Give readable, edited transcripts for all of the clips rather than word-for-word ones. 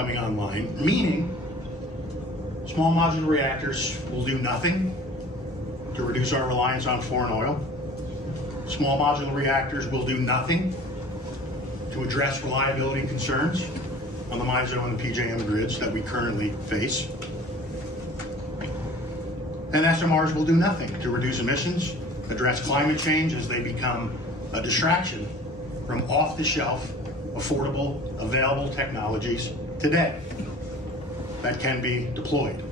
coming online, meaning small modular reactors will do nothing to reduce our reliance on foreign oil. Small modular reactors will do nothing to address reliability concerns on the MISO and the PJM grids that we currently face. And SMRs will do nothing to reduce emissions, address climate change as they become a distraction from off-the-shelf, affordable, available technologies today that can be deployed.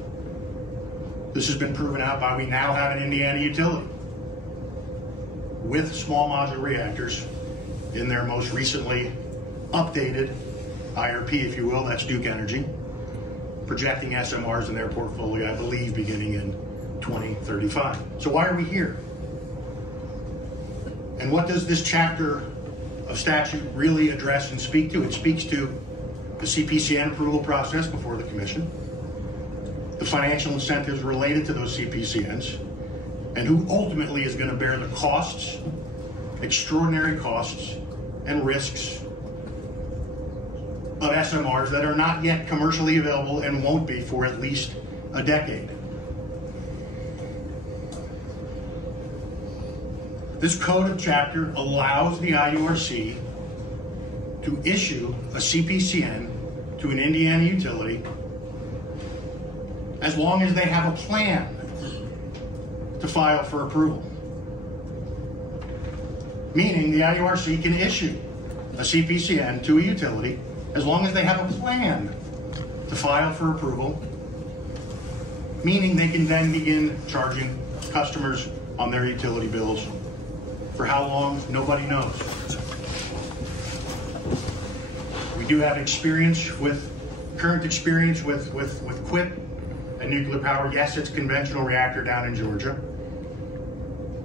This has been proven out by we now have an Indiana utility with small modular reactors in their most recently updated IRP, if you will, that's Duke Energy, projecting SMRs in their portfolio, I believe, beginning in 2035. So why are we here? And what does this chapter of statute really address and speak to? It speaks to the CPCN approval process before the Commission, the financial incentives related to those CPCNs, and who ultimately is going to bear the costs, extraordinary costs, and risks of SMRs that are not yet commercially available and won't be for at least a decade. This code of chapter allows the IURC to issue a CPCN to an Indiana utility as long as they have a plan to file for approval. Meaning the IURC can issue a CPCN to a utility as long as they have a plan to file for approval, meaning they can then begin charging customers on their utility bills. For how long, nobody knows. We do have current experience with QUIP and nuclear power. Yes, it's a conventional reactor down in Georgia,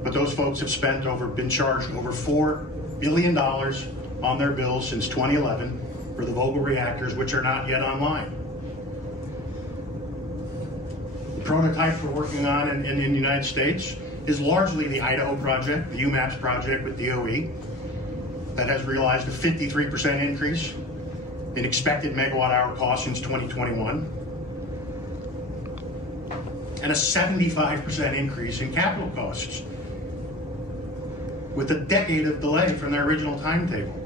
but those folks have been charged over $4 billion on their bills since 2011 for the Vogtle reactors, which are not yet online. The prototype we're working on in the United States is largely the Idaho project, the UMAPS project with DOE, that has realized a 53% increase in expected megawatt hour cost since 2021, and a 75% increase in capital costs, with a decade of delay from their original timetable.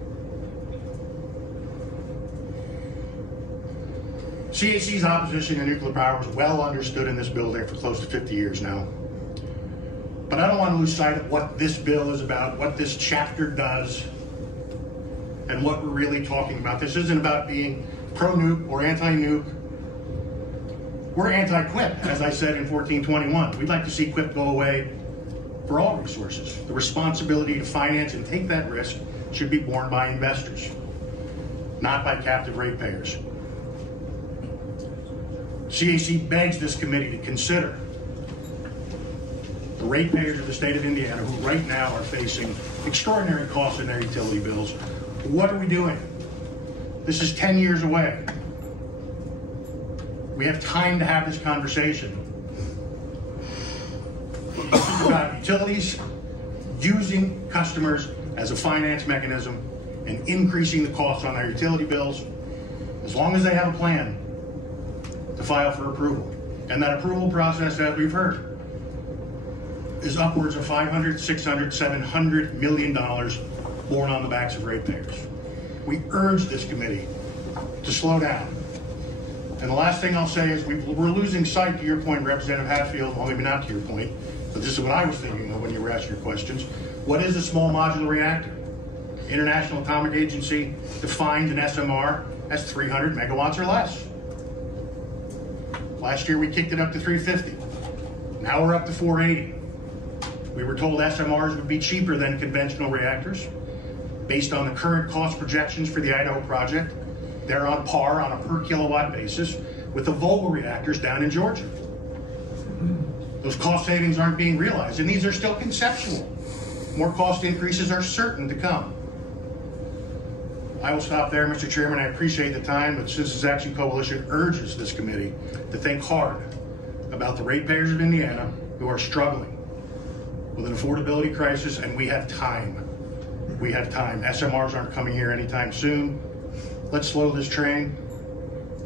CAC's opposition to nuclear power is well understood in this building for close to 50 years now. But I don't want to lose sight of what this bill is about, what this chapter does, and what we're really talking about. This isn't about being pro-nuke or anti-nuke. We're anti-QUIP, as I said in 1421. We'd like to see QUIP go away for all resources. The responsibility to finance and take that risk should be borne by investors, not by captive ratepayers. CAC begs this committee to consider the ratepayers of the state of Indiana, who right now are facing extraordinary costs in their utility bills. What are we doing? This is 10 years away. We have time to have this conversation. This is about utilities using customers as a finance mechanism and increasing the costs on their utility bills, as long as they have a plan to file for approval. And that approval process, as we've heard, is upwards of $500, $600, $700 million borne on the backs of ratepayers. We urge this committee to slow down. And the last thing I'll say is we're losing sight, to your point, Representative Hatfield, well, maybe not to your point, but this is what I was thinking of when you were asking your questions. What is a small modular reactor? International Atomic Agency defines an SMR as 300 megawatts or less. Last year we kicked it up to 350. Now we're up to 480. We were told SMRs would be cheaper than conventional reactors. Based on the current cost projections for the Idaho project, they're on par on a per kilowatt basis with the Vogtle reactors down in Georgia. Those cost savings aren't being realized, and these are still conceptual. More cost increases are certain to come. I will stop there, Mr. Chairman. I appreciate the time, but Citizens Action Coalition urges this committee to think hard about the ratepayers of Indiana who are struggling with an affordability crisis, and we have time. We have time. SMRs aren't coming here anytime soon. Let's slow this train.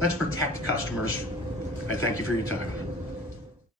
Let's protect customers. I thank you for your time.